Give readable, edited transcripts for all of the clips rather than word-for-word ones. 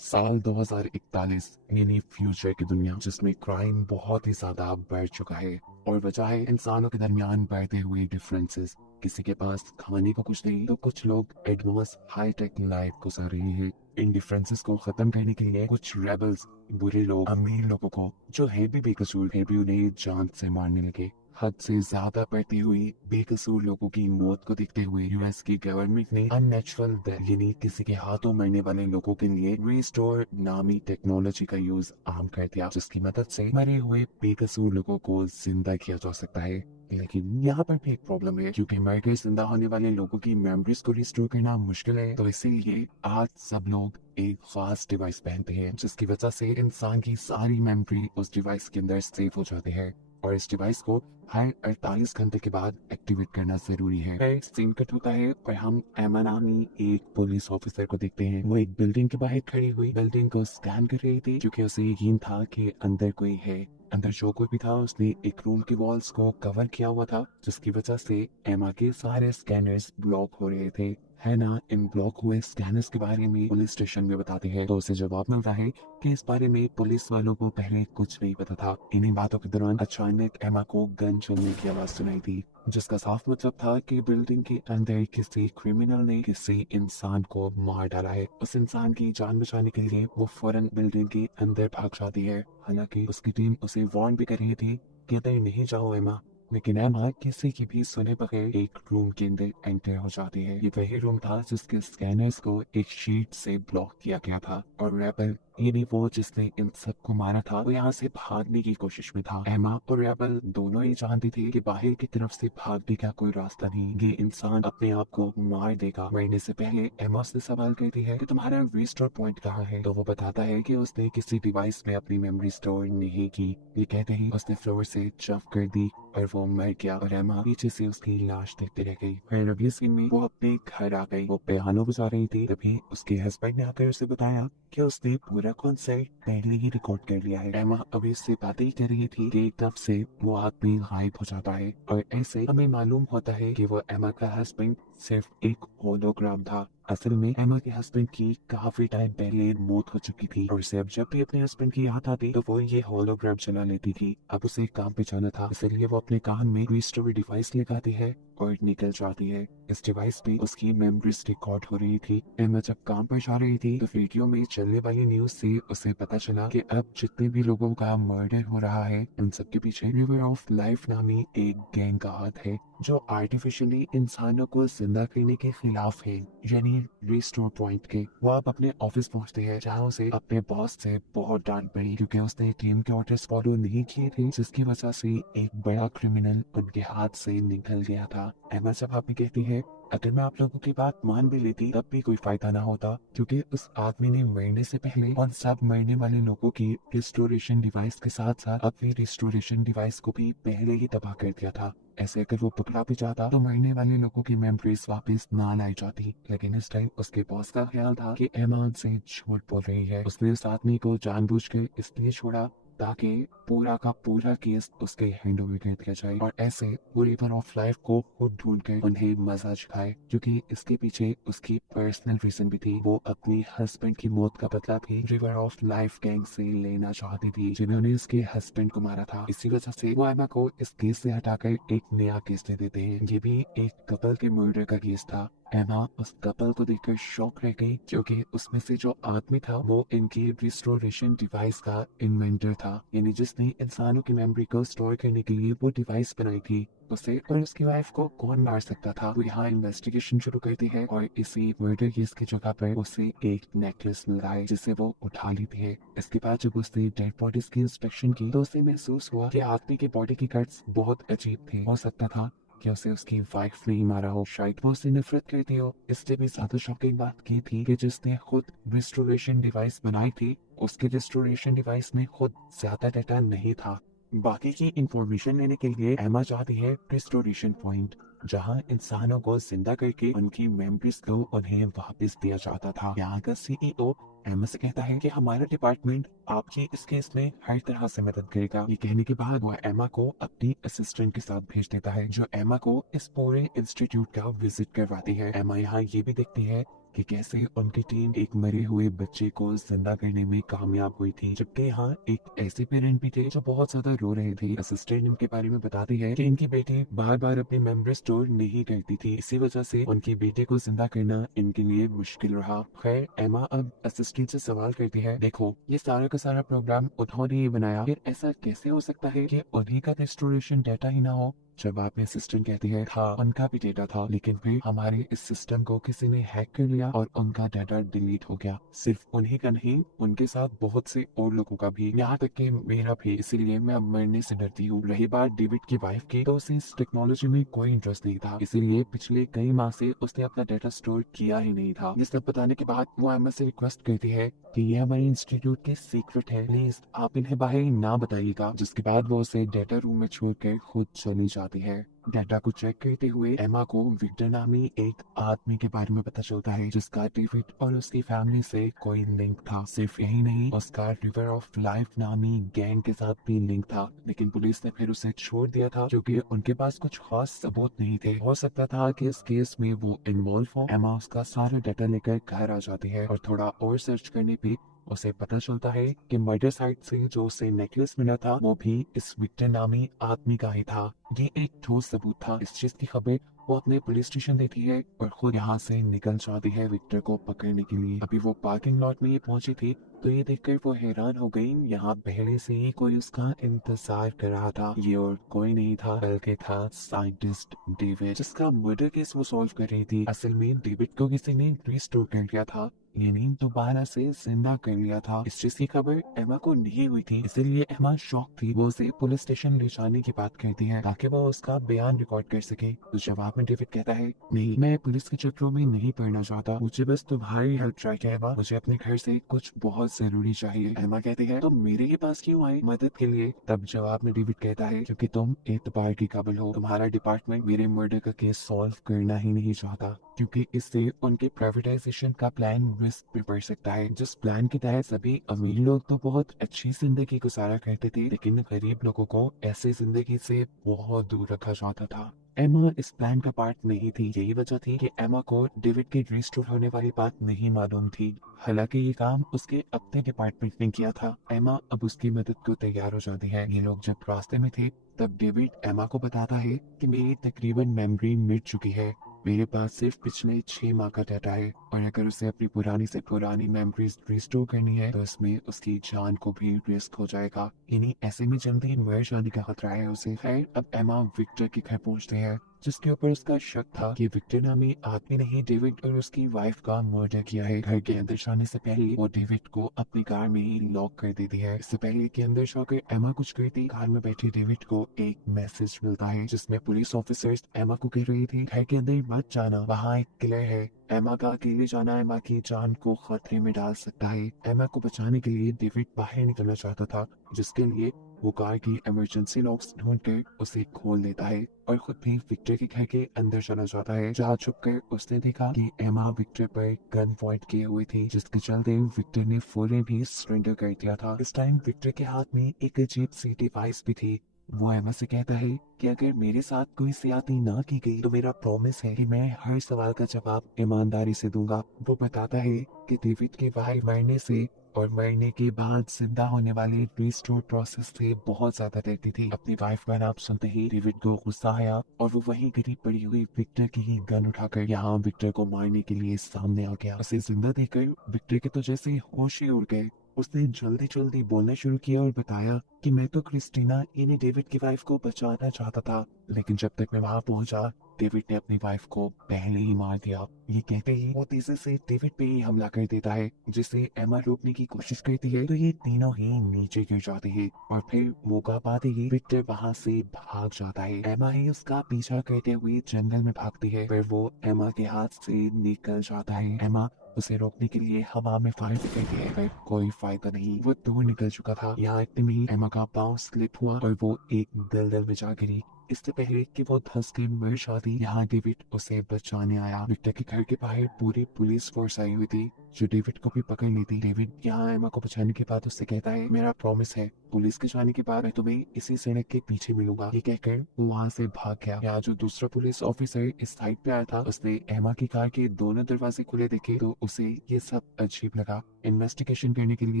साल 2041 यानी फ्यूचर की दुनिया जिसमें क्राइम बहुत ही ज्यादा बढ़ चुका है और वजह है इंसानों के दरमियान बढ़ते हुए डिफरेंसेस। किसी के पास खाने को कुछ नहीं तो कुछ लोग एडवांस हाई टेक लाइफ गुजार रहे हैं। इन डिफरेंसेस को खत्म करने के लिए कुछ रेबल्स, बुरे लोग अमीर लोगों को जो है भी बेकसूर है भी उन्हें जान से मारने लगे। हद से ज्यादा बढ़ती हुई बेकसूर लोगों की मौत को देखते हुए यूएस की गवर्नमेंट ने अननेचुरल डेथ यानी किसी के हाथों मरने वाले लोगों के लिए रिस्टोर नामी टेक्नोलॉजी का यूज आम कर दिया, जिसकी मदद से मरे हुए बेकसूर लोगों को जिंदा किया जा सकता है। लेकिन यहाँ पर भी एक प्रॉब्लम है, क्योंकि मर के जिंदा होने वाले लोगों की मेमोरीज को रिस्टोर करना मुश्किल है, तो इसीलिए आज सब लोग एक खास डिवाइस पहनते हैं जिसकी वजह से इंसान की सारी मेमोरी उस डिवाइस के अंदर सेव हो जाती है। और इस डिवाइस को हर 48 घंटे के बाद एक्टिवेट करना जरूरी है। फिर सीन कट होता है और हम एमा नामी एक पुलिस ऑफिसर को देखते हैं। वो एक बिल्डिंग के बाहर खड़ी हुई बिल्डिंग को स्कैन कर रही थी, क्योंकि उसे यकीन था कि अंदर कोई है। अंदर जो कोई भी था उसने एक रूम की वॉल्स को कवर किया हुआ था, जिसकी वजह से एमा के सारे स्कैनर्स ब्लॉक हो रहे थे। है ना, इन ब्लॉक हुए स्कैनर्स के बारे में पुलिस स्टेशन में बताते हैं, तो उसे जवाब मिलता है कि इस बारे में पुलिस वालों को पहले कुछ नहीं पता था। इन्हीं बातों के दौरान अचानक एमा को गन चलने की आवाज सुनाई थी, जिसका साफ मतलब था कि बिल्डिंग के अंदर किसी क्रिमिनल ने किसी इंसान को मार डाला है। उस इंसान की जान बचाने के लिए वो फौरन बिल्डिंग के अंदर भाग जाती है। हालांकि उसकी टीम उसे वार्न भी कर रही थी कि अंदर नहीं जाओ एमा, लेकिन एमा किसी की भी सुने बगैर एक रूम के अंदर एंटर हो जाती है। ये वही रूम था जिसके स्कैनर्स को एक शीट से ब्लॉक किया गया था, और रेबल यानी वो जिसने इन सबको मारा था वो यहाँ से भागने की कोशिश में था। एमा और रेबल दोनों ही जानती थी कि बाहर की तरफ से भागने का कोई रास्ता नहीं, ये इंसान अपने आप को मार देगा। मरने से पहले एमा से सवाल करती है कि तुम्हारा रिस्टोर पॉइंट कहाँ है, तो वो बताता है कि उसने किसी डिवाइस में अपनी मेमोरी स्टोर नहीं की। ये कहते ही उसने फ्लोर से जंप कर दी और वो मर गया, और एमा पीछे से उसकी लाश देखते रह गई। फिर अगले सीन में वो अपने घर आ गई। वो पियानो बजा रही थी, तभी उसके हस्बैंड ने आकर उसे बताया कि उसने पूरा कॉन्सर्ट पहले ही रिकॉर्ड कर लिया है। एमा अभी उससे बातें ही कर रही थी कि तब से वो आदमी गायब हो जाता है, और ऐसे हमें मालूम होता है कि वो एमा का हस्बैंड सिर्फ एक होलोग्राम था। असल में एमा के हस्बैंड की काफी टाइम पहले मौत हो चुकी थी, और उसे अब जब भी अपने हस्बैंड की याद आती तो वो ये होलोग्राम चला लेती थी। अब उसे काम पे जाना था, इसलिए वो अपने कान में रिस्टोर डिवाइस लगाती है और निकल जाती है। इस डिवाइस पे उसकी मेमोरीज रिकॉर्ड हो रही थी। एमा जब काम पर जा रही थी तो वीडियो में चलने वाली न्यूज से उसे पता चला कि अब जितने भी लोगों का मर्डर हो रहा है उन सबके पीछे रिवर ऑफ लाइफ नामी एक गैंग का हाथ है, जो आर्टिफिशियली इंसानों को जिंदा करने के खिलाफ है, यानी रिस्टोर पॉइंट के। वो अब अपने ऑफिस पहुंचते हैं, जहां उसे अपने बॉस से बहुत डांट पड़ी, क्योंकि उसने टीम के ऑर्डर्स फॉलो नहीं किए थे, जिसकी वजह से एक बड़ा क्रिमिनल उनके हाथ से निकल गया था। एमा जब भाभी कहती है अगर मैं आप लोगों की बात मान भी लेती तब भी कोई फायदा ना होता, क्योंकि उस आदमी ने मरने से पहले उन सब मरने वाले लोगों की रिस्टोरेशन डिवाइस के साथ साथ अपनी रिस्टोरेशन डिवाइस को भी पहले ही तबाह कर दिया था। ऐसे अगर वो पकड़ा भी जाता तो मरने वाले लोगों की मेमोरीज वापस ना लाई जाती। लेकिन इस टाइम उसके बॉस का ख्याल था कि एमा उनसे झूठ बोल रही है। उसने उस आदमी को जानबूझकर इसलिए छोड़ा ताकि पूरा का पूरा केस उसके हैंड ओवर कर दिया जाए, और ऐसे वो रिवर ऑफ लाइफ को खुद ढूंढ कर उन्हें मजा चखाए, क्योंकि इसके पीछे उसकी पर्सनल रीजन भी थी। वो अपनी हस्बैंड की मौत का बदला भी रिवर ऑफ लाइफ गैंग से लेना चाहती थी, जिन्होंने उसके हस्बैंड को मारा था। इसी वजह से वो एमा को इस केस से हटाकर एक नया केस दे देते हैं। ये भी एक कपल के मर्डर का केस था। एमा उस कपल को देखकर शॉक रह गई, क्योंकि उसमें से जो आदमी था वो इनकी रिस्टोरेशन डिवाइस का इन्वेंटर था, यानी जिसने इंसानों की मेमोरी को स्टोर करने के लिए वो डिवाइस बनाई थी। उसे और उसकी वाइफ को कौन मार सकता था? वो यहाँ इन्वेस्टिगेशन शुरू करती है, और इसी मर्डर केस की जगह पर उसे एक नेकलेस मिल रहा है, जिसे वो उठा लेती है। इसके बाद जब उसने डेड बॉडीज की इंस्पेक्शन की तो उसे महसूस हुआ कि आदमी के बॉडी के कट्स बहुत अजीब थे। हो सकता था कि उसे उसकी वाइफ ने ही मारा हो, शायद वो उससे नफरत करती हो। इससे भी ज्यादा शॉकिंग बात ये थी कि जिसने खुद रिस्टोरेशन डिवाइस बनाई थी उसके रिस्टोरेशन डिवाइस में खुद ज्यादा डाटा नहीं था। बाकी की इंफॉर्मेशन लेने के लिए एमा चाहती है रिस्टोरेशन पॉइंट, जहां इंसानों को जिंदा करके उनकी मेमोरीज को उन्हें वापस दिया जाता था। यहाँ का सीईओ एमा से कहता है कि हमारा डिपार्टमेंट आपकी इस केस में हर तरह से मदद करेगा। ये कहने के बाद वो एमा को अपनी असिस्टेंट के साथ भेज देता है, जो एमा को इस पूरे इंस्टीट्यूट का विजिट करवाती है। एमा यहाँ ये भी देखती है कि कैसे उनकी टीम एक मरे हुए बच्चे को जिंदा करने में कामयाब हुई थी, जबकि यहाँ एक ऐसे पेरेंट भी थे जो बहुत ज्यादा रो रहे थे। असिस्टेंट इनके बारे में बताती है कि इनकी बेटी बार बार अपनी मेमोरी स्टोर नहीं करती थी, इसी वजह से उनकी बेटे को जिंदा करना इनके लिए मुश्किल रहा। खैर एमा अब असिस्टेंट से सवाल करती है, देखो ये सारा का सारा प्रोग्राम उन्होंने ही बनाया, फिर ऐसा कैसे हो सकता है कि उन्हीं का रिस्टोरेशन डेटा ही ना हो। जवाब में असिस्टेंट कहती है, हाँ उनका भी डेटा था, लेकिन फिर हमारे इस सिस्टम को किसी ने हैक कर लिया और उनका डाटा डिलीट हो गया। सिर्फ उन्हीं का नहीं, उनके साथ बहुत से और लोगों का भी, यहाँ तक कि मेरा भी। इसीलिए मैं अब मरने से डरती हूँ। रही बात डेविड की वाइफ की, तो उसे इस टेक्नोलॉजी में कोई इंटरेस्ट नहीं था, इसीलिए पिछले कई माह से उसने अपना डाटा स्टोर किया ही नहीं था। ये सब बताने के बाद वो एमा से रिक्वेस्ट करती है कि ये हमारे इंस्टीट्यूट की सीक्रेट है, प्लीज आप इन्हें बाहर ना बताइएगा। जिसके बाद वो उसे डाटा रूम में छोड़कर खुद चली जाती है। डाटा को चेक करते हुए एमा को विक्टर नामी एक आदमी के बारे में पता चलता है, जिसका डेविड और उसकी फैमिली से कोई लिंक था। सिर्फ यही नहीं, उसका रिवर ऑफ लाइफ नामी गैंग के साथ भी लिंक था, लेकिन पुलिस ने फिर उसे छोड़ दिया था क्योंकि उनके पास कुछ खास सबूत नहीं थे। हो सकता था कि इस केस में वो इन्वॉल्व हो। एमा उसका सारा डाटा लेकर घर आ जाती है और थोड़ा और सर्च करने पे उसे पता चलता है कि मर्डर साइट से जो उसे नेकलेस मिला था वो भी इस विक्टर नामी आदमी का ही था। ये एक ठोस सबूत था। इस चीज की खबर वो अपने पुलिस स्टेशन देती है और खुद यहाँ से निकल जाती है विक्टर को पकड़ने के लिए। अभी वो पार्किंग लॉट में ये पहुंची थी तो ये देखकर वो हैरान हो गई, यहाँ पहले से ही कोई उसका इंतजार कर रहा था। ये और कोई नहीं था बल्कि था साइंटिस्ट डेविड, जिसका मर्डर केस वो सॉल्व कर रही थी। असल में डेविड को किसी ने रिस्टोर कर लिया था, यानी दोबारा से जिंदा कर लिया था। इस चीज की खबर एमा को नहीं हुई थी, इसीलिए एमा शॉक थी। वो उसे पुलिस स्टेशन ले जाने की बात करती है ताकि वो उसका बयान रिकॉर्ड कर सके। तो जवाब में डेविड कहता है, नहीं मैं पुलिस के चक्रों में नहीं पड़ना चाहता, मुझे बस तुम्हारी हेल्प चाहिए एमा, मुझे अपने घर से कुछ बहुत जरूरी चाहिए। एमा कहती है, तुम मेरे ही पास क्यों आए मदद के लिए? तब जवाब में डेविड कहता है, क्योंकि तुम एतबार की काबिल हो। तुम्हारा डिपार्टमेंट मेरे मर्डर का केस सॉल्व करना ही नहीं चाहता, क्योंकि इससे उनके प्राइवेटाइजेशन का प्लान रिस्क पे पड़ सकता है। जिस प्लान के तहत सभी अमीर लोग तो बहुत अच्छी जिंदगी गुजारा करते थे, लेकिन गरीब लोगों को ऐसी जिंदगी से बहुत दूर रखा जाता था। एमा इस प्लान का पार्ट नहीं थी। यही वजह थी कि एमा को डेविड के रिस्टोर होने वाली बात नहीं मालूम थी। हालांकि ये काम उसके अपने डिपार्टमेंट ने किया था। एमा अब उसकी मदद को तैयार हो जाती है। ये लोग जब रास्ते में थे तब डेविड एमा को बताता है कि मेरी तकरीबन मेमोरी मिट चुकी है, मेरे पास सिर्फ पिछले 6 माह का डाटा है, और अगर उसे अपनी पुरानी से पुरानी मेमोरीज रिस्टोर करनी है तो इसमें उसकी जान को भी रिस्क हो जाएगा, यानी ऐसे में जल्दी मर जाने का खतरा है उसे। खैर अब एमा विक्टर के घर पहुंचते हैं, जिसके ऊपर उसका शक था कि विक्टर नामी आदमी ने ही डेविड और उसकी वाइफ का मर्डर किया है। घर के अंदर जाने से पहले वो डेविड को अपनी कार में ही लॉक कर देती है। इससे पहले कि अंदर जाकर एमा कुछ करती, कार में बैठे डेविड को एक मैसेज मिलता है जिसमें पुलिस ऑफिसर्स एमा को कह रही थी, घर के अंदर मत जाना, वहाँ एक किलर है। एमा का अकेले जाना एमा की जान को खतरे में डाल सकता है। एमा को बचाने के लिए डेविड बाहर निकलना चाहता था, जिसके लिए वो कार की इमरजेंसी लॉक्स ढूंढकर उसे खोल देता है और खुद भी विक्टर के घर के अंदर चला जाता है, जहाँ छुपकर उसने देखा कि एमा विक्टर पर गन पॉइंट किए हुई थी, जिसके चलते विक्टर ने फौरन भी सरेंडर कर दिया था। इस टाइम विक्टर के हाथ में एक अजीब सी डिवाइस भी थी। वो एमा से कहता है कि अगर मेरे साथ कोई ज्यादती ना की गई तो मेरा प्रॉमिस है कि मैं हर सवाल का जवाब ईमानदारी से दूंगा। वो बताता है कि डेविड की वाइफ मरने से और मरने के बाद जिंदा होने वाले रिस्टोर प्रोसेस से बहुत ज्यादा डरती थी। अपनी वाइफ का नाम सुनते ही डेविड को गुस्सा आया और वो वहीं करीब पड़ी हुई विक्टर की ही गन उठाकर यहाँ विक्टर को मारने के लिए सामने आ गया। उसे जिंदा देखकर विक्टर के तो जैसे होश ही उड़ गए। उसने जल्दी जल्दी बोलना शुरू किया और बताया कि मैं तो क्रिस्टीना यानी डेविड की वाइफ को बचाना चाहता था, लेकिन जब तक मैं वहां पहुंचा डेविड ने अपनी वाइफ को पहले ही मार दिया। ये कहते ही वो तेजी से डेविड पे ही हमला कर देता है, जिसे एमा रोकने की कोशिश करती है तो ये तीनों ही नीचे गिर जाते हैं और फिर मौका पाते ही विक्टर वहां से भाग जाता है। एमा ही उसका पीछा करते हुए जंगल में भागती है, फिर वो एमा के हाथ से निकल जाता है। एमा उसे रोकने के लिए हवा में फायर करती है, पर कोई फायदा नहीं, वो दूर निकल चुका था। यहाँ इतने में ही एमा का पाँव स्लिप हुआ और वो एक दलदल में जा गिरी। इससे पहले कि वो धंस के मर जाती, यहाँ डेविड उसे बचाने आया। विक्टर के घर के बाहर पूरी पुलिस फोर्स आई हुई थी, जो डेविड को भी पकड़ लेती। डेविड यहाँ एमा को बचाने के बाद उससे कहता है, मेरा प्रॉमिस है पुलिस के जाने के बाद मैं तुम्हें इसी सड़क के पीछे मिलूंगा। ये कहकर वहाँ से भाग गया। यहाँ जो दूसरा पुलिस ऑफिसर इस साइड पे आया था, उसने एमा की कार के दोनों दरवाजे खुले देखे तो उसे ये सब अजीब लगा। इन्वेस्टिगेशन करने के लिए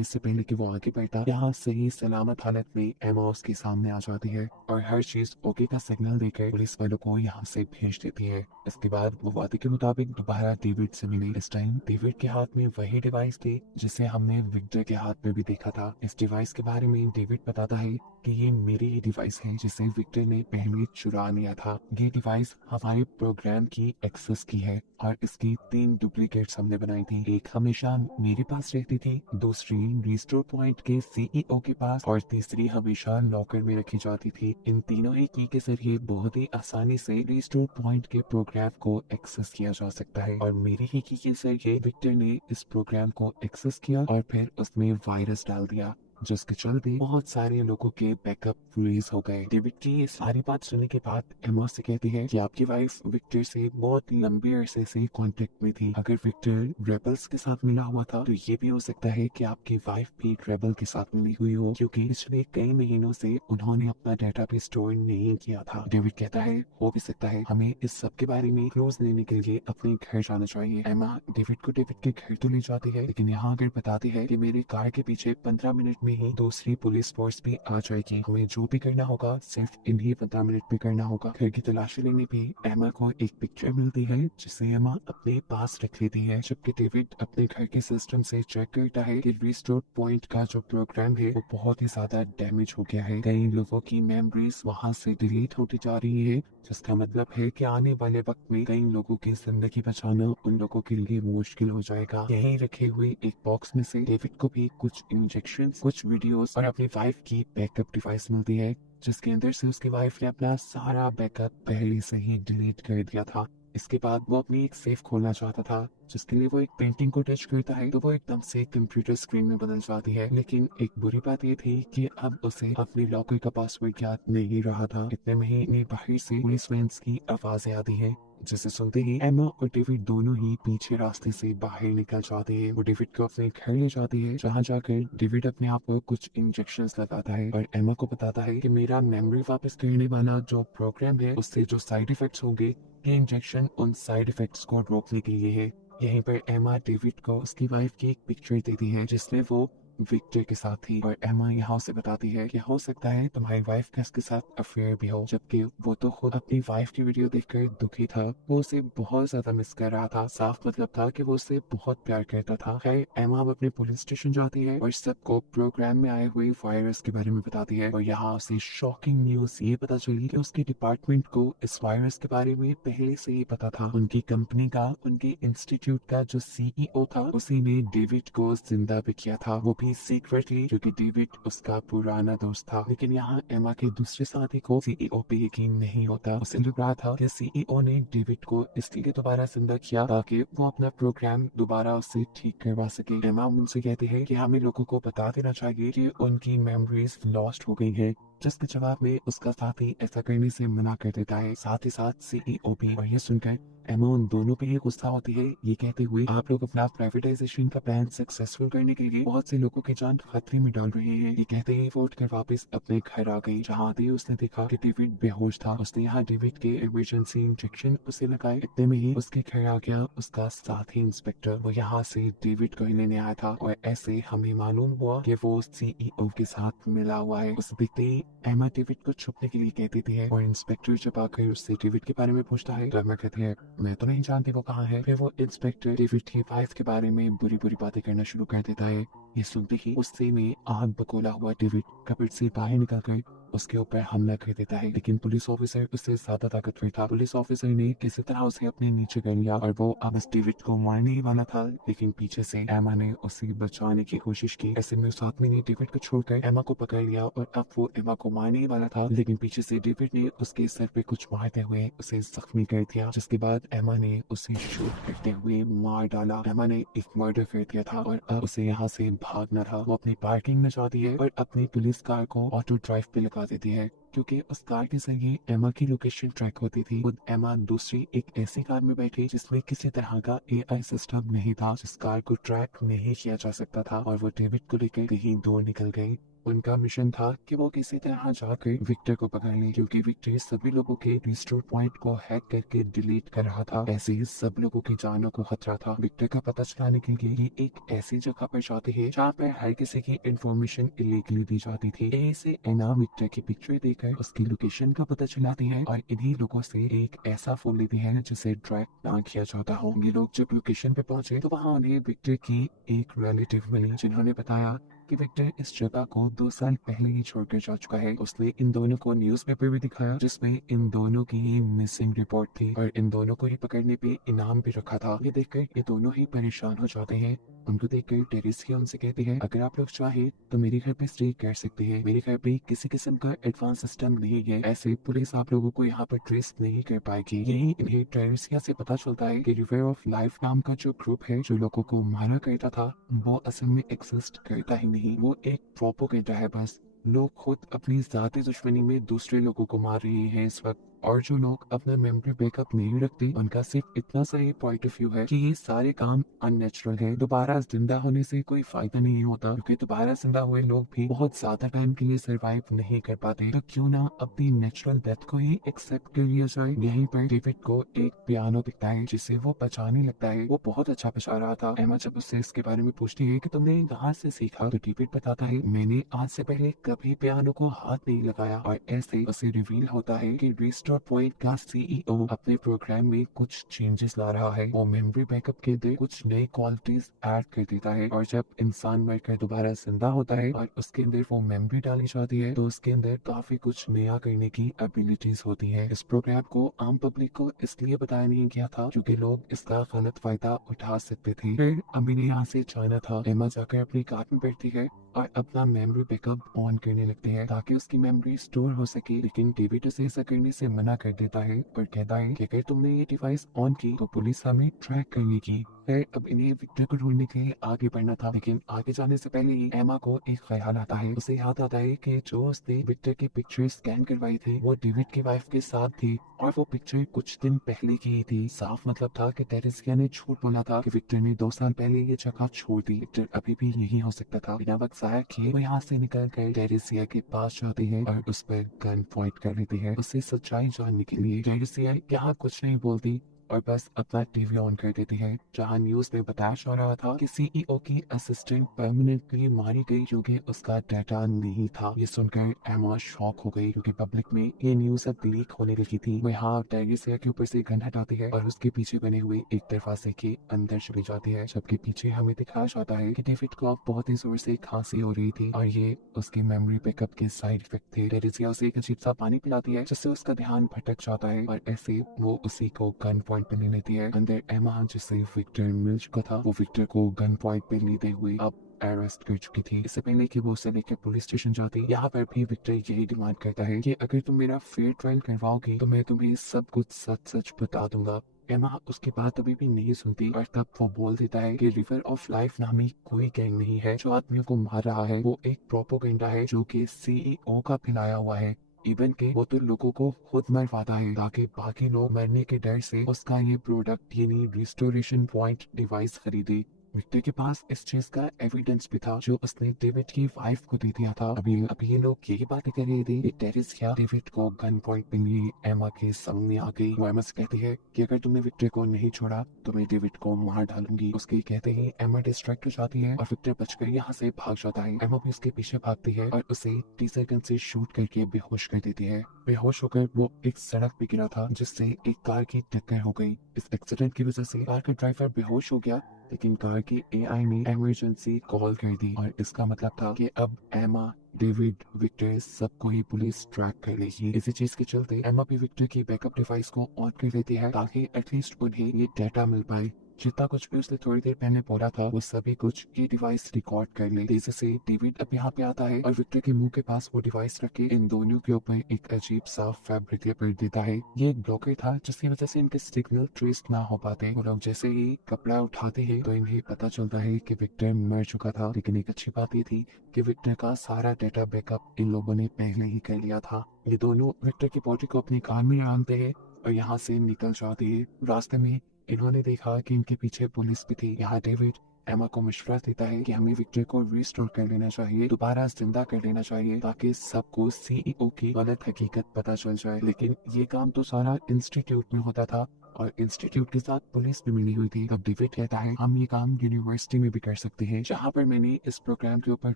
इससे पहले कि वो आगे बढ़ता, यहाँ सही सलामत हालत में एमा उसके सामने आ जाती है और हर चीज ओके का सिग्नल देकर पुलिस वालों को यहाँ से भेज देती है। इसके बाद वो वादे के मुताबिक दोबारा डेविड से मिले। इस टाइम डेविड के हाथ में वही डिवाइस थी जिसे हमने विक्टर के हाथ में भी देखा था। इस डिवाइस के बारे में डेविड बताता है कि ये मेरी ही डिवाइस है जिसे विक्टर ने पहले चुरा लिया था। ये डिवाइस हमारे प्रोग्राम की एक्सेस की है और इसकी 3 डुप्लीकेट्स हमने बनाई थी। एक हमेशा मेरे पास रहती थी, दूसरी रिस्टोर पॉइंट के सीईओ के पास और तीसरी हमेशा लॉकर में रखी जाती थी। इन तीनों ही की के जरिए बहुत ही आसानी से रिस्टोर पॉइंट के प्रोग्राम को एक्सेस किया जा सकता है और मेरी ही की के जरिए विक्टर ने इस प्रोग्राम को एक्सेस किया और फिर उसमें वायरस डाल दिया, जिसके चलते बहुत सारे लोगों के बैकअप फ्रीज हो गए। डेविड की ये सारी बात सुनने के बाद एमा से कहती है कि आपकी वाइफ विक्टर से बहुत लंबे अरसे से कांटेक्ट में थी। अगर विक्टर रेबल्स के साथ मिला हुआ था तो ये भी हो सकता है कि आपकी वाइफ भी रेबल के साथ मिली हुई हो, क्योंकि पिछले कई महीनों से उन्होंने अपना डाटा भी स्टोर नहीं किया था। डेविड कहता है हो भी सकता है, हमें इस सब के बारे में क्लूज लेने के लिए अपने घर जाना चाहिए। एमा डेविड को डेविड के घर तो ले जाती है, लेकिन यहाँ आकर बताती है कि मेरी कार के पीछे 15 मिनट में ही दूसरी पुलिस फोर्स भी आ जाएगी। हमें जो भी करना होगा सिर्फ इन्हीं 15 मिनट में करना होगा। घर की तलाशी लेने पे एमा को एक पिक्चर मिलती है जिसे एमा अपने पास रख लेती है, जबकि डेविड अपने घर के सिस्टम से चेक करता है कि रिस्टोर पॉइंट का जो प्रोग्राम है वो बहुत ही ज्यादा डैमेज हो गया है। कई लोगों की मेमोरीज वहाँ से डिलीट होती जा रही है, जिसका मतलब है कि आने वाले वक्त में कई लोगों की जिंदगी बचाना उन लोगों के लिए मुश्किल हो जाएगा। यहीं रखे हुए एक बॉक्स में से डेविड को भी कुछ इंजेक्शंस, कुछ वीडियोस और अपनी वाइफ की बैकअप डिवाइस मिलती है, जिसके अंदर से उसकी वाइफ ने अपना सारा बैकअप पहले से ही डिलीट कर दिया था। इसके बाद वो अपनी एक सेफ खोलना चाहता था, जिसके लिए वो एक पेंटिंग को टच करता है तो वो एकदम से कंप्यूटर स्क्रीन में बदल जाती है। लेकिन एक बुरी बात ये थी कि अब उसे अपने लॉकर का पासवर्ड याद नहीं रहा था। इतने में ही बाहर से पुलिस वैन्स की आवाजें आती हैं, जिसे सुनते ही एमा और डेविड दोनों ही पीछे रास्ते से बाहर निकल जाते हैं। वो डेविड को अपने घर ले जाती है, जहाँ जाकर डेविड अपने आप को कुछ इंजेक्शंस लगाता है और एमा को बताता है कि मेरा मेमोरी वापस करने वाला जो प्रोग्राम है उससे जो साइड इफेक्ट्स होंगे, ये इंजेक्शन उन साइड इफेक्ट्स को रोकने के लिए है। यहीं पर एमा डेविड को उसकी वाइफ की एक पिक्चर देती है जिसमें वो विक्टर के साथ थी और एमा यहाँ से बताती है कि हो सकता है तुम्हारी वाइफ का इसके साथ अफेयर भी हो, जबकि वो तो खुद अपनी वाइफ की वीडियो देखकर दुखी था। वो उसे बहुत ज्यादा मिस कर रहा था, साफ मतलब था कि वो उसे बहुत प्यार करता था। खैर एमा अब अपने पुलिस स्टेशन जाती है और सबको प्रोग्राम में आए हुए वायरस के बारे में बताती है और यहाँ उसे शॉकिंग न्यूज ये पता चली कि उसके डिपार्टमेंट को इस वायरस के बारे में पहले से ही पता था। उनकी कंपनी का, उनके इंस्टीट्यूट का जो सीईओ था उसी ने डेविड को जिंदा भी किया था, वो सीक्रेटली, क्योंकि डेविड उसका पुराना दोस्त था। लेकिन यहाँ एमा के दूसरे साथी को सीईओ पे यकीन नहीं होता। उसे लग रहा था कि सीईओ ने डेविड को इसलिए दोबारा जिंदा किया ताकि वो अपना प्रोग्राम दोबारा उससे ठीक करवा सके। एमा उनसे कहती है कि हमें लोगों को बता देना चाहिए कि उनकी मेमोरीज लॉस्ट हो गई है, जिसके जवाब में उसका साथी ऐसा करने से मना कर देता है, साथ ही साथ सीईओ भी। और ये सुनकर एमा उन दोनों पे ही गुस्सा होती है, ये कहते हुए आप लोग अपना प्राइवेटाइजेशन का प्लान सक्सेसफुल करने के लिए बहुत से लोगों की जान खतरे में डाल रहे हैं। ये कहते ही वो उठकर वापस अपने घर आ गई, जहाँ आते ही उसने देखा कि डेविड बेहोश था। उसने यहाँ डेविड के इमरजेंसी इंजेक्शन उसे लगाए। इतने में ही उसके घर आ गया उसका साथी इंस्पेक्टर। वो यहाँ से डेविड को ही लेने आया था और ऐसे हमें मालूम हुआ कि वो सीईओ के साथ मिला हुआ है। उसे देखते ही एमा डेविड को छुपने के लिए कह देती है और इंस्पेक्टर जब आकर उससे डेविड के बारे में पूछता है तो एमा कहती है मैं तो नहीं जानती वो कहाँ है। फिर वो इंस्पेक्टर डेविड की वाइफ के बारे में बुरी बुरी बातें करना शुरू कर देता है। ये सुनते ही गुस्से में आग बकोला हुआ डेविड कपड़ से बाहर निकलकर उसके ऊपर हमला कर देता है, लेकिन पुलिस ऑफिसर उससे ज्यादा ताकतवर था। पुलिस ऑफिसर ने किसी तरह उसे अपने नीचे कर लिया और वो अब इस डेविड को मारने ही वाला था, लेकिन पीछे से एमा ने उसे बचाने की कोशिश की। ऐसे में उस आदमी ने डेविड को छोड़कर एमा को पकड़ लिया और अब वो एमा को मारने ही वाला था, लेकिन पीछे से डेविड ने उसके सर पे कुछ मारते हुए उसे जख्मी कर दिया, जिसके बाद एमा ने उसे शूट करते हुए मार डाला। एमा ने एक मर्डर कर दिया था और अब उसे यहाँ से भागना था। वो अपनी पार्किंग में जाती है और अपनी पुलिस कार को ऑटो ड्राइव पे लगा करवा देती है, क्योंकि उस कार के जरिए एमा की लोकेशन ट्रैक होती थी। खुद एमा दूसरी एक ऐसी कार में बैठी जिसमें किसी तरह का एआई सिस्टम नहीं था, जिस कार को ट्रैक नहीं किया जा सकता था, और वो डेविड को लेकर कहीं दूर निकल गई। उनका मिशन था कि वो किसी तरह जाकर विक्टर को पकड़ लें, क्योंकि विक्टर सभी लोगों के रिस्टोर पॉइंट को हैक करके डिलीट कर रहा था। ऐसे ही सब लोगों की जानों को खतरा था। विक्टर का पता चलाने के लिए ये एक ऐसी जगह पर जाते हैं जहाँ पर हर किसी की इंफॉर्मेशन इलीगली दी जाती थी। ऐसे एना विक्टर की पिक्चर देखकर उसकी लोकेशन का पता चलाती है और इन्हीं लोगों से एक ऐसा फोन लेती है जिसे ट्रैक ना किया जाता हो। ये लोग जब लोकेशन पे पहुंचे तो वहाँ उन्हें विक्टर की एक रिलेटिव मिली, जिन्होंने बताया कि विक्टर इस जगह को 2 साल पहले ही छोड़कर जा चुका है। उसने इन दोनों को न्यूज़पेपर भी दिखाया जिसमें इन दोनों की मिसिंग रिपोर्ट थी और इन दोनों को ही पकड़ने पे इनाम भी रखा था। ये देखकर ये दोनों ही परेशान हो जाते हैं। उनको देखकर टेरेसिया उनसे कहती है, अगर आप लोग चाहे तो मेरे घर पे स्टे कर सकते हैं। मेरे घर पे किसी किस्म का एडवांस सिस्टम नहीं है, ऐसे पुलिस आप लोगों को यहाँ पर ट्रेस नहीं कर पाएगी। यही इन्हें टेरेसिया से पता चलता है कि रिवर ऑफ लाइफ नाम का जो ग्रुप है जो लोगों को मारा करता था, वो असल में एक्सिस्ट करता ही नहीं। वो एक प्रोपोगेंडा है बस। लोग खुद अपनी जाती दुश्मनी में दूसरे लोगों को मार रहे हैं इस वक्त, और जो लोग अपना मेमोरी बैकअप नहीं रखते उनका सिर्फ इतना सा ही पॉइंट ऑफ व्यू है कि ये सारे काम अननेचुरल है। दोबारा जिंदा होने से कोई फायदा नहीं होता, क्योंकि दोबारा जिंदा हुए लोग भी बहुत ज्यादा टाइम के लिए सरवाइव नहीं कर पाते। तो क्यों ना अपनी नेचुरल डेथ को ही एक्सेप्ट कर लिया जाए। यहीं पर डेविड को एक पियानो दिखता है जिसे वो बजाने लगता है। वो बहुत अच्छा बजा रहा था। एमा जब उससे इसके बारे में पूछती है कि तुमने कहाँ से सीखा, तो डेविड बताता है, मैंने आज से पहले कभी पियानो को हाथ नहीं लगाया। और ऐसे उसे रिवील होता है कि रिस्टोर पॉइंट का सीईओ अपने प्रोग्राम में कुछ चेंजेस ला रहा है। वो मेमोरी बैकअप के लिए कुछ नई क्वालिटीज ऐड कर देता है, और जब इंसान मरकर दोबारा जिंदा होता है और उसके अंदर वो मेमोरी डाली जाती है तो उसके अंदर काफी कुछ नया करने की एबिलिटीज होती है। इस प्रोग्राम को आम पब्लिक को इसलिए बताया नहीं गया था क्योंकि लोग इसका गलत फायदा उठा सकते थे। फिर अभी ने यहाँ से जाना था। एमा जाकर अपनी कार में बैठती है और अपना मेमोरी बैकअप ऑन करने लगते हैं ताकि उसकी मेमोरी स्टोर हो सके, लेकिन डेविड उसे ऐसा करने से मना कर देता है और कहता है कि अगर तुमने ये डिवाइस ऑन की तो पुलिस हमें ट्रैक करेगी। फिर अब इन्हें विक्टर को ढूंढने के लिए आगे बढ़ना था, लेकिन आगे जाने से पहले ही एमा को एक ख्याल आता है। उसे याद आता है कि जो उसने विक्टर की पिक्चर स्कैन करवाई थी वो डेविड की वाइफ के साथ थी, और वो पिक्चर कुछ दिन पहले की ही थी। साफ मतलब था कि टेरेसिया ने झूठ बोला था कि विक्टर ने 2 साल पहले ये जगह छोड़ दी। विक्टर अभी भी यही हो सकता था। बिना वक्त जाया किए वो यहाँ से निकल कर टेरेसिया के पास जाती है और उस पर गन पॉइंट कर लेती है उससे सच्चाई जानने के लिए। टेरेसिया यहाँ कुछ नहीं बोलती और बस अपना टीवी ऑन कर देती है, जहां न्यूज में बताया जा रहा था कि सीईओ की असिस्टेंट परमानेंटली मारी गई क्योंकि उसका डाटा नहीं था। ये सुनकर एमा शॉक हो गई क्योंकि पब्लिक में ये न्यूज अब लीक होने लगी थी। वो यहाँ टेरेसिया के ऊपर से गन हटाती है और उसके पीछे बने हुए एक दरवाजे के अंदर चली जाती है, जबकि पीछे हमें दिखाया जाता है कि डेविड को बहुत ही जोर से खांसी हो रही थी और ये उसके मेमोरी बैकअप के साइड इफेक्ट थे। टेरेसिया उसे एक अजीब सा पानी पिलाती है जिससे उसका ध्यान भटक जाता है और ऐसे वो उसी को गन पॉइंट पे ले लेती है। अंदर एमा जिससे विक्टर मिल चुका था, वो विक्टर को गन पॉइंट पे लेते हुए अब अरेस्ट कर चुकी थी। इससे पहले कि वो उसे लेकर पुलिस स्टेशन जाती, यहाँ पर भी विक्टर यही डिमांड करता है कि अगर तुम मेरा फेयर ट्रायल करवाओगी तो मैं तुम्हें सब कुछ सच सच बता दूंगा। एमा उसकी बात अभी भी नहीं सुनती और तब वो बोल देता है कि रिवर ऑफ लाइफ नामी कोई गैंग नहीं है। जो आदमियों को मार रहा है वो एक प्रोपोगेंडा है जो कि सीईओ का फैलाया हुआ है। इवन के वो तो लोगों को खुद मरवाता है ताकि बाकी लोग मरने के डर से उसका ये प्रोडक्ट यानी रिस्टोरेशन पॉइंट डिवाइस खरीदे। विक्टर के पास इस चीज का एविडेंस भी था जो उसने डेविड की वाइफ को दे दिया था। अभी ये लोग यही बातें कर रहे थे कि टेरेसिया डेविड को गन पॉइंट पे लिए एमा के सामने आ गई। वो एमा से कहती है कि अगर तुमने विक्टर को नहीं छोड़ा तो मैं डेविड को मार डालूंगी। उसके कहते ही एमा डिस्ट्रैक्ट हो जाती है और विक्टर बचकर यहाँ से भाग जाता है। एमा भी उसके पीछे भागती है और उसे टीजर गन से शूट करके बेहोश कर देती है। बेहोश होकर वो एक सड़क पे गिरा था जिससे एक कार की टक्कर हो गई। इस एक्सीडेंट की वजह से कार का ड्राइवर बेहोश हो गया, लेकिन कार की एआई ने इमरजेंसी कॉल कर दी और इसका मतलब था कि अब एमा, डेविड, विक्टर सबको ही पुलिस ट्रैक कर लेगी। इसी चीज के चलते एमा भी विक्टर की बैकअप डिवाइस को ऑन कर लेती है ताकि एटलीस्ट उन्हें ये डाटा मिल पाए जितना कुछ भी उसने थोड़ी देर पहले बोला था वो सभी कुछ ये डिवाइस रिकॉर्ड कर ले। तेजी से डेविड अब यहाँ पे आता है और विक्टर के मुंह के पास वो डिवाइस रख के इन दोनों के ऊपर एक अजीब सा फैब्रिक लपेट देता है। ये एक ब्लॉकर था जिसकी वजह से इनके सिग्नल ट्रेस ना हो पाते। वो लोग जैसे ही कपड़ा उठाते हैं तो इन्हें पता चलता है कि विक्टर मर चुका था। लेकिन एक अच्छी बात ये थी कि विक्टर का सारा डेटा बैकअप इन लोगों ने पहले ही कर लिया था। ये दोनों विक्टर की बॉडी को अपनी कार में डालते हैं और यहाँ से निकल जाते हैं। रास्ते में इन्होंने देखा कि इनके पीछे पुलिस भी थी। यहाँ डेविड एमा को मशवरा देता है कि हमें विक्टर को रिस्टोर कर लेना चाहिए, दोबारा जिंदा कर लेना चाहिए ताकि सबको सीईओ की गलत हकीकत पता चल जाए। लेकिन ये काम तो सारा इंस्टीट्यूट में होता था और इंस्टीट्यूट के साथ पुलिस भी मिली हुई थी। तब डेविड कहता है हम ये काम यूनिवर्सिटी में भी कर सकते हैं, जहाँ पर मैंने इस प्रोग्राम के ऊपर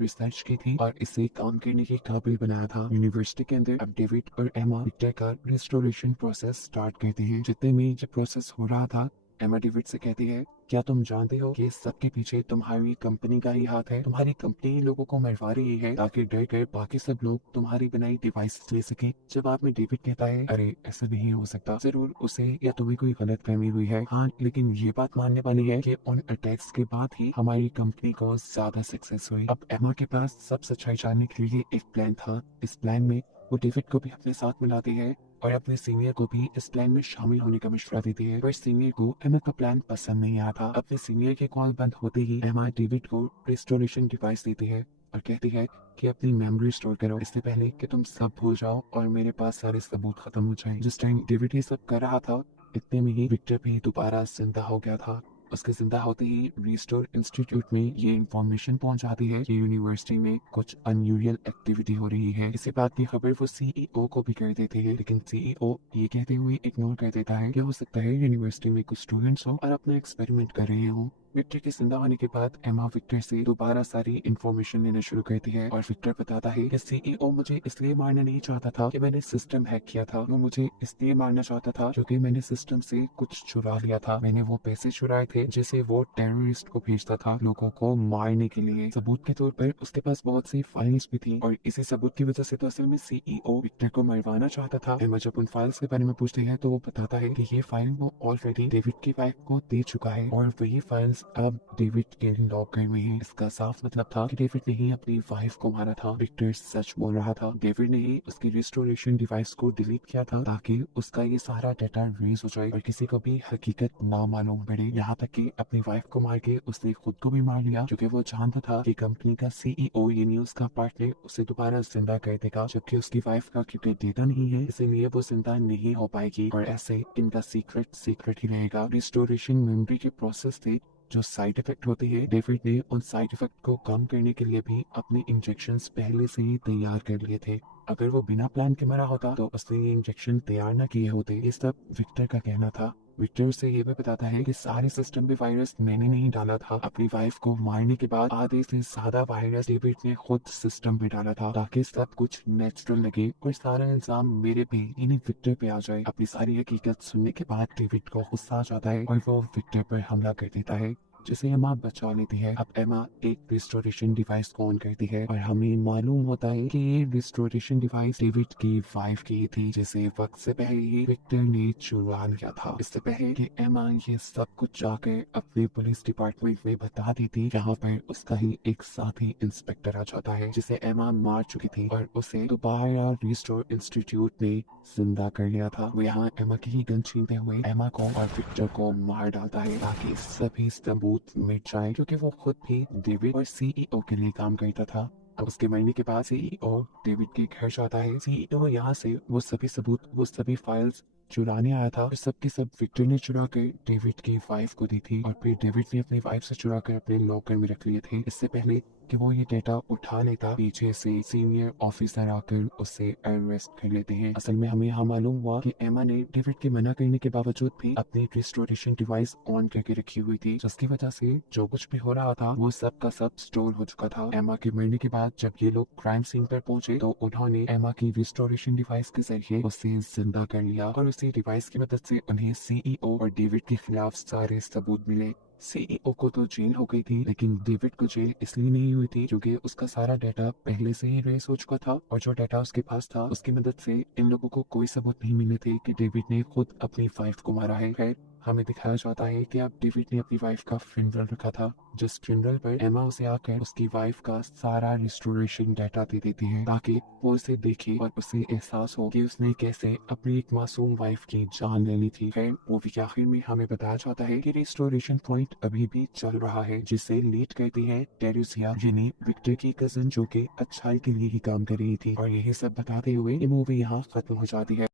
रिसर्च की थी और इसे काम करने के काबिल बनाया था। यूनिवर्सिटी के अंदर अब डेविड और एमा विक्टर का रिस्टोरेशन प्रोसेस स्टार्ट करते हैं। जितने में जब प्रोसेस हो रहा था एमा डेविड से कहती है क्या तुम जानते हो कि सबके पीछे तुम्हारी कंपनी का ही हाथ है? तुम्हारी कंपनी लोगों को मरवा रही है ताकि डर कर बाकी सब लोग तुम्हारी बनाई डिवाइस ले सके। जवाब में डेविड कहता है अरे ऐसा नहीं हो सकता, जरूर उसे या तुम्हें कोई गलत फहमी हुई है। हाँ लेकिन ये बात मानने वाली है कि उन अटैक्स के बाद ही हमारी कंपनी को ज्यादा सक्सेस हुई। अब एमा के पास सब सच्चाई जानने के लिए एक प्लान था। इस प्लान में वो डेविड को भी अपने साथ मिलाती है और अपने सीनियर को भी इस प्लान में शामिल होने का मशवरा देती है। पर सीनियर को एमा का प्लान पसंद नहीं आता। अपने सीनियर के कॉल बंद होते ही एमा डेविड को रिस्टोरेशन डिवाइस देती है और कहती है कि अपनी मेमोरी स्टोर करो इससे पहले कि तुम सब भूल जाओ और मेरे पास सारे सबूत खत्म हो जाएं। जिस टाइम डेविड ये सब कर रहा था इतने में ही विक्टर भी दोबारा जिंदा हो गया था। उसके जिंदा होते ही रिस्टोर इंस्टीट्यूट में ये इंफॉर्मेशन पहुंच जाती है कि यूनिवर्सिटी में कुछ अनयूजुअल एक्टिविटी हो रही है। इसी बात की खबर वो सीईओ को भी कर देते हैं, लेकिन सीईओ ये कहते हुए इग्नोर कर देता है कि हो सकता है यूनिवर्सिटी में कुछ स्टूडेंट्स हो और अपना एक्सपेरिमेंट कर रहे हो। विक्टर के जिंदा होने के बाद एमा विक्टर से दोबारा सारी इंफॉर्मेशन लेना शुरू करती है और विक्टर बताता है कि सीईओ मुझे इसलिए मारना नहीं चाहता था कि मैंने सिस्टम हैक किया था। वो मुझे इसलिए मारना चाहता था क्योंकि मैंने सिस्टम से कुछ चुरा लिया था। मैंने वो पैसे चुराए थे जिसे वो टेररिस्ट को भेजता था लोगों को मारने के लिए। सबूत के तौर पर उसके पास बहुत सी फाइल्स भी थी और इसी सबूत की वजह से तो असल में सीईओ विक्टर को मरवाना चाहता था। एमा जब उन फाइल्स के बारे में पूछते हैं तो वो बताता है कि ये फाइल वो ऑलरेडी डेविड की वाइफ को दे चुका है और वही फाइल्स अब डेविड के लॉकर में है। इसका साफ मतलब था कि डेविड ने ही अपनी वाइफ को मारा था। विक्टर सच बोल रहा था। डेविड ने ही उसकी रिस्टोरेशन डिवाइस को डिलीट किया था ताकि उसका ये सारा डेटा रेज हो जाए और किसी को भी हकीकत ना मालूम पड़े। यहाँ तक कि अपनी वाइफ को मार के उसने खुद को भी मार लिया क्योंकि वो जानता था कि कंपनी का सीईओ यानी उसका पार्टनर उसे दोबारा जिंदा कर देगा, जबकि उसकी वाइफ का क्योंकि डेटा नहीं है इसीलिए वो जिंदा नहीं हो पाएगी और ऐसे इनका सीक्रेट ही रहेगा। रिस्टोरेशन मेमोरी के प्रोसेस थे जो साइड इफेक्ट होते हैं। डेविड ने उन साइड इफेक्ट को कम करने के लिए भी अपने इंजेक्शंस पहले से ही तैयार कर लिए थे। अगर वो बिना प्लान के मरा होता तो उसने ये इंजेक्शन तैयार न किए होते। ये सब विक्टर का कहना था। विक्टर से ये भी बताता है कि सारे सिस्टम में वायरस मैंने नहीं डाला था। अपनी वाइफ को मारने के बाद आधे से ज्यादा वायरस डेविड ने खुद सिस्टम में डाला था ताकि सब कुछ नेचुरल लगे और सारा इल्जाम मेरे पे यानी विक्टर पे आ जाए। अपनी सारी हकीकत सुनने के बाद डेविड को गुस्सा आ जाता है और वो विक्टर पर हमला कर देता है जिसे एमा बचा लेती है। अब एमा एक रिस्टोरेशन डिवाइस को ऑन करती है और हमें मालूम होता है कि ये रिस्टोरेशन डिवाइस डेविड की वाइफ की थी जिसे वक्त से पहले ही विक्टर ने चुरा लिया था। इससे पहले कि एमा ये सब कुछ जाकर अपने पुलिस डिपार्टमेंट में बता देती, यहाँ पर उसका ही एक साथी इंस्पेक्टर आ जाता है जिसे एमा मार चुकी थी और उसे दोबारा रिस्टोर इंस्टीट्यूट ने जिंदा कर लिया था। वो यहाँ एमा की ही गन छीनते हुए एमा को और विक्टर को मार डालता है ताकि सभी सबूत मिट जाए क्योंकि वो खुद भी डेविड और सीईओ के लिए काम करता था। अब उसके मरने के बाद सीईओ डेविड के घर जाता है। सीईओ यहाँ से वो सभी सबूत वो सभी फाइल्स चुराने आया था और सबके सब विक्टर ने चुरा कर डेविड की वाइफ को दी थी और फिर डेविड ने अपनी वाइफ से चुरा कर अपने लॉकर में रख लिए थे। इससे पहले कि वो ये डेटा उठा लेता पीछे से सीनियर ऑफिसर आकर उसे अरेस्ट कर लेते हैं। असल में हमें यहाँ मालूम हुआ कि एमा ने डेविड के मना करने के बावजूद भी अपनी रिस्टोरेशन डिवाइस ऑन करके रखी हुई थी जिसकी वजह से जो कुछ भी हो रहा था वो सब का सब स्टोर हो चुका था। एमा के मरने के बाद जब ये लोग क्राइम सीन पर पहुंचे तो उन्होंने एमा की रिस्टोरेशन डिवाइस के जरिए उसे जिंदा कर लिया और उसी डिवाइस की मदद से उन्हें सीईओ और डेविड के खिलाफ सारे सबूत मिले। सीईओ को तो जेल हो गई थी लेकिन डेविड को जेल इसलिए नहीं हुई थी क्योंकि उसका सारा डाटा पहले से ही रेस हो चुका था और जो डाटा उसके पास था उसकी मदद से इन लोगों को कोई सबूत नहीं मिले थे कि डेविड ने खुद अपनी वाइफ को मारा है। खैर हमें दिखाया जाता है कि अब डेविड ने अपनी वाइफ का फ्यूनरल रखा था, जिस फ्यूनरल पर एमा उसे आकर उसकी वाइफ का सारा रिस्टोरेशन डाटा दे देती है ताकि वो उसे देखे और उसे एहसास हो कि उसने कैसे अपनी एक मासूम वाइफ की जान लेनी थी। फिर मूवी के आखिर में हमें बताया जाता है कि रिस्टोरेशन पॉइंट अभी भी चल रहा है, जिसे लीड करती है टेरेसिया, यानी विक्टर की कजन, जो कि अच्छाई के लिए ही काम कर रही थी। और यही सब बताते हुए ये मूवी यहाँ खत्म हो जाती है।